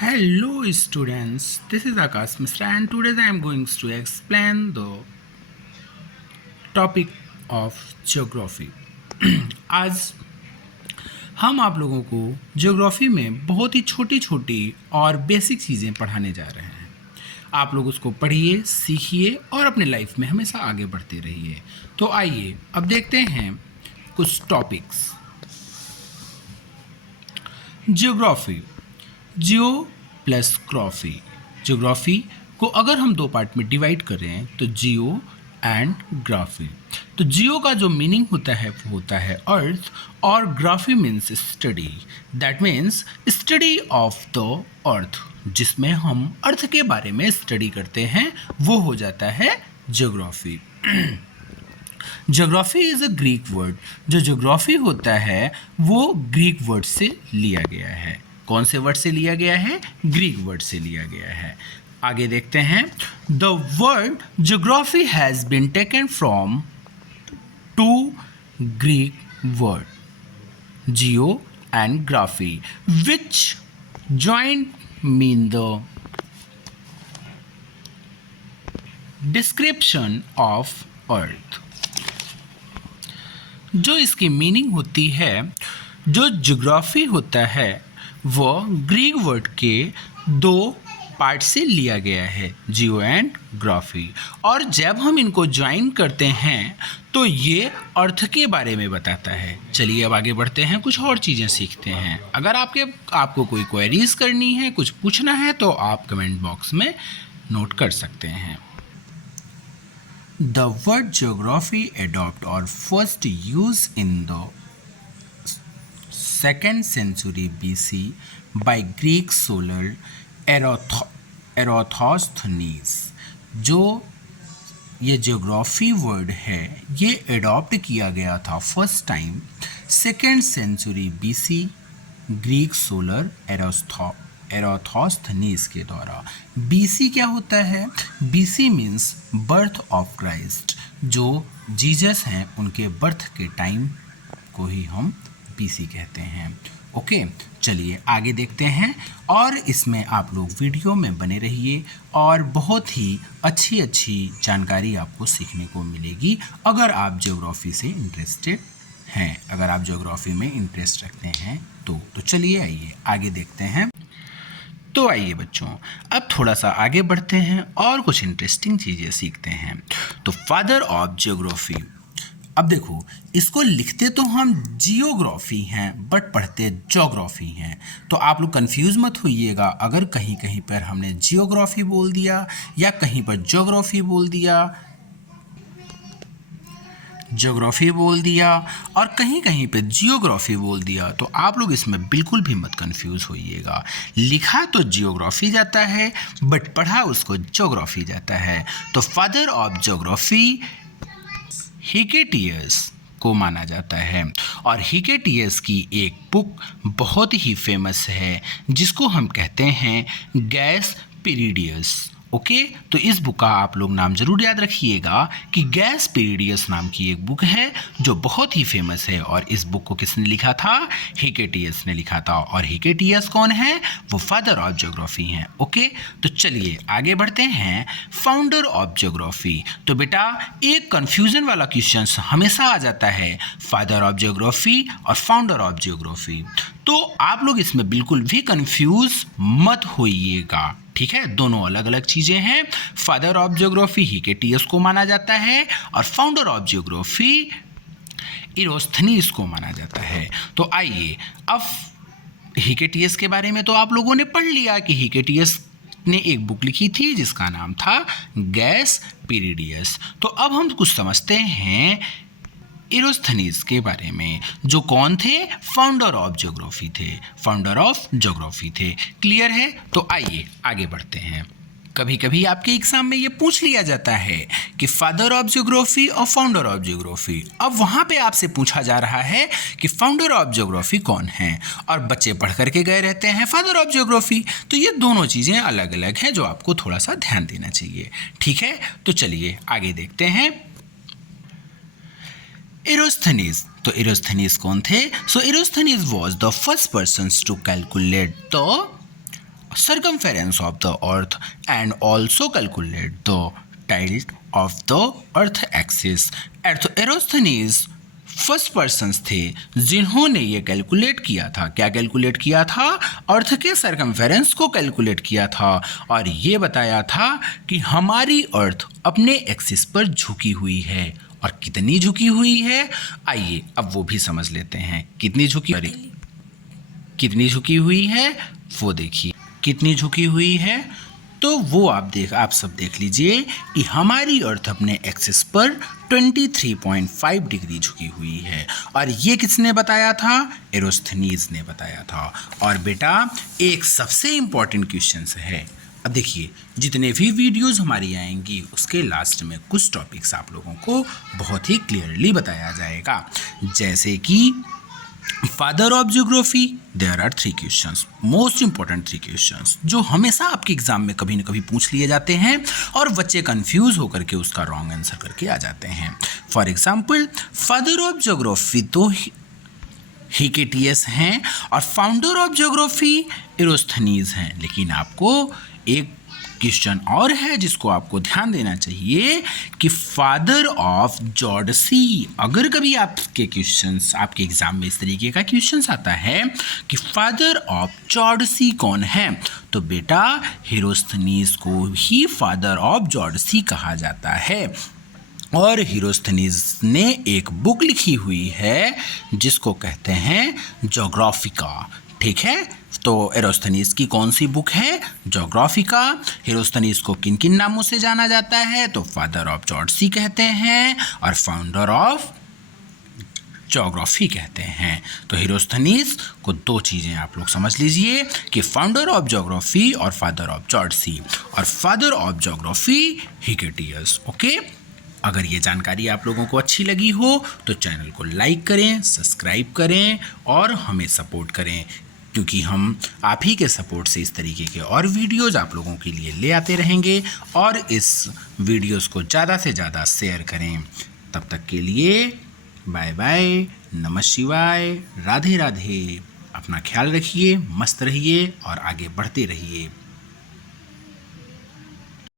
Hello students, this is Akash Mishra and today I am going to explain the topic of geography. आज हम आप लोगों को geography में बहुत ही छोटी छोटी और बेसिक चीज़ें पढ़ाने जा रहे हैं। आप लोग उसको पढ़िए, सीखिए और अपने लाइफ में हमेशा आगे बढ़ते रहिए। तो आइए अब देखते हैं कुछ टॉपिक्स। ज्योग्राफी, जियो प्लस ग्राफी। ज्योग्राफी को अगर हम दो पार्ट में डिवाइड करें तो जियो एंड ग्राफी। तो जियो का जो मीनिंग होता है वो होता है अर्थ और graphy means study, that means study of the earth, जिसमें हम अर्थ के बारे में स्टडी करते हैं वो हो जाता है geography. Geography is a Greek word. जो ज्योग्राफी होता है वो ग्रीक वर्ड से लिया गया है। कौन से वर्ड से लिया गया है? ग्रीक वर्ड से लिया गया है। आगे देखते हैं। The word geography has been taken from two Greek word geo and graphy which joint mean the description of earth. जो इसकी मीनिंग होती है, जो ज्योग्राफी होता है वो ग्रीक वर्ड के दो पार्ट से लिया गया है, जियो एंड ग्राफी, और जब हम इनको ज्वाइन करते हैं तो ये अर्थ के बारे में बताता है। चलिए अब आगे बढ़ते हैं, कुछ और चीज़ें सीखते हैं। अगर आपको कोई क्वेरीज करनी है, कुछ पूछना है तो आप कमेंट बॉक्स में नोट कर सकते हैं। The word geography adopted or first used in the 2nd century BC by Greek scholar Eratosthenes। जो ये ज्योग्राफी वर्ड है ये एडॉप्ट किया गया था first time 2nd century BC Greek scholar Eratosthenes के द्वारा। BC क्या होता है? BC means birth of Christ. जो जीसस हैं उनके बर्थ के टाइम को ही हम BC कहते हैं। ओके, चलिए आगे देखते हैं और इसमें आप लोग वीडियो में बने रहिए और बहुत ही अच्छी अच्छी जानकारी आपको सीखने को मिलेगी अगर आप ज्योग्राफी से इंटरेस्टेड हैं, अगर आप ज्योग्राफी में इंटरेस्ट रखते हैं तो चलिए आइए आगे देखते हैं। तो आइए बच्चों अब थोड़ा सा आगे बढ़ते हैं और कुछ इंटरेस्टिंग चीज़ें सीखते हैं। तो फादर ऑफ ज्योग्राफी, अब देखो इसको लिखते तो हम जियोग्राफी हैं बट पढ़ते ज्योग्राफी हैं, तो आप लोग कंफ्यूज मत होइएगा अगर कहीं कहीं पर हमने जियोग्राफी बोल दिया या कहीं पर ज्योग्राफी बोल दिया और कहीं कहीं पे जियोग्राफी बोल दिया, तो आप लोग इसमें बिल्कुल भी मत कंफ्यूज होइएगा। लिखा तो जियोग्राफी जाता है बट पढ़ा उसको ज्योग्राफी जाता है। तो फादर ऑफ ज्योग्राफी हिकेटियस को माना जाता है और हिकेटियस की एक बुक बहुत ही फेमस है जिसको हम कहते हैं गैस पीरिडियस। ओके, तो इस बुक का आप लोग नाम जरूर याद रखिएगा कि गैस पीरिडियस नाम की एक बुक है जो बहुत ही फेमस है और इस बुक को किसने लिखा था? हिकेटियस ने लिखा था। और हिकेटियस कौन है? वो फादर ऑफ ज्योग्राफी हैं। ओके, तो चलिए आगे बढ़ते हैं। फाउंडर ऑफ ज्योग्राफी, तो बेटा एक कंफ्यूजन वाला क्वेश्चन हमेशा आ जाता है, फादर ऑफ ज्योग्राफी और फाउंडर ऑफ ज्योग्राफी। तो आप लोग इसमें बिल्कुल भी कंफ्यूज मत होइएगा, ठीक है? दोनों अलग अलग चीज़ें हैं। फादर ऑफ ज्योग्राफी हिकेटियस को माना जाता है और फाउंडर ऑफ ज्योग्राफी इरोस्थनीस को माना जाता है। तो आइए अब हिकेटियस के बारे में तो आप लोगों ने पढ़ लिया कि हिकेटियस ने एक बुक लिखी थी जिसका नाम था गैस पीरिडियस। तो अब हम कुछ समझते हैं इरोस्थनीस के बारे में, जो कौन थे? फाउंडर ऑफ ज्योग्राफी थे। क्लियर है? तो आइए आगे बढ़ते हैं। कभी कभी आपके एग्जाम में ये पूछ लिया जाता है कि फादर ऑफ ज्योग्राफी और फाउंडर ऑफ ज्योग्राफी। अब वहाँ पे आपसे पूछा जा रहा है कि फाउंडर ऑफ ज्योग्राफी कौन है और बच्चे पढ़ करके गए रहते हैं फादर ऑफ ज्योग्राफी। तो ये दोनों चीज़ें अलग अलग हैं जो आपको थोड़ा सा ध्यान देना चाहिए, ठीक है? तो चलिए आगे देखते हैं। इरोस्थनीस, तो इरोस्थनीस कौन थे? So Eratosthenes was the first person to calculate the circumference of the earth and also calculate the tilt of the earth axis. Eratosthenes first persons थे जिन्होंने ये कैलकुलेट किया था। क्या कैलकुलेट किया था? अर्थ के सरकमफेरेंस को कैलकुलेट किया था और ये बताया था कि हमारी अर्थ अपने एक्सिस पर झुकी हुई है। और कितनी झुकी हुई है, आइए अब वो भी समझ लेते हैं। कितनी झुकी हुई है वो देखिए, कितनी झुकी हुई है तो वो आप सब देख लीजिए कि हमारी अर्थ अपने एक्सिस पर 23.5 डिग्री झुकी हुई है। और ये किसने बताया था? एरोस्थनीज ने बताया था। और बेटा एक सबसे इम्पॉर्टेंट क्वेश्चन है, अब देखिए जितने भी वीडियोस हमारी आएंगी उसके लास्ट में कुछ टॉपिक्स आप लोगों को बहुत ही क्लियरली बताया जाएगा, जैसे कि father of geography. There are 3 questions, most important 3 questions जो हमेशा आपके एग्जाम में कभी न कभी पूछ लिए जाते हैं और बच्चे कंफ्यूज होकर के उसका रॉन्ग आंसर करके आ जाते हैं। For example father of geography तो हिकेटियस हैं और फाउंडर ऑफ ज्योग्राफी एरोस्थनीज हैं। लेकिन आपको एक क्वेश्चन और है जिसको आपको ध्यान देना चाहिए कि फादर ऑफ जॉडसी। अगर कभी आपके क्वेश्चंस आपके एग्जाम में इस तरीके का क्वेश्चंस आता है कि फादर ऑफ जॉडसी कौन है, तो बेटा हेरोस्थनीज को ही फादर ऑफ जॉडसी कहा जाता है। और हेरोस्थनीज ने एक बुक लिखी हुई है जिसको कहते हैं ज्योग्राफिका। ठीक है, तो एरोस्थनीज की कौन सी बुक है? ज्योग्राफिका। हेरोस्थनीज को किन किन नामों से जाना जाता है? तो फादर ऑफ जॉडसी कहते हैं और फाउंडर ऑफ ज्योग्राफी कहते हैं। तो हेरोस्थनीज को 2 चीज़ें आप लोग समझ लीजिए कि फाउंडर ऑफ ज्योग्राफी और फादर ऑफ जॉडसी, और father of geography Hecataeus. Okay, अगर ये जानकारी आप लोगों को अच्छी लगी हो तो चैनल को लाइक करें, सब्सक्राइब करें और हमें सपोर्ट करें, क्योंकि हम आप ही के सपोर्ट से इस तरीके के और वीडियोज़ आप लोगों के लिए ले आते रहेंगे। और इस वीडियोज़ को ज़्यादा से ज़्यादा शेयर करें। तब तक के लिए बाय बाय, नमः शिवाय, राधे राधे। अपना ख्याल रखिए, मस्त रहिए और आगे बढ़ते रहिए।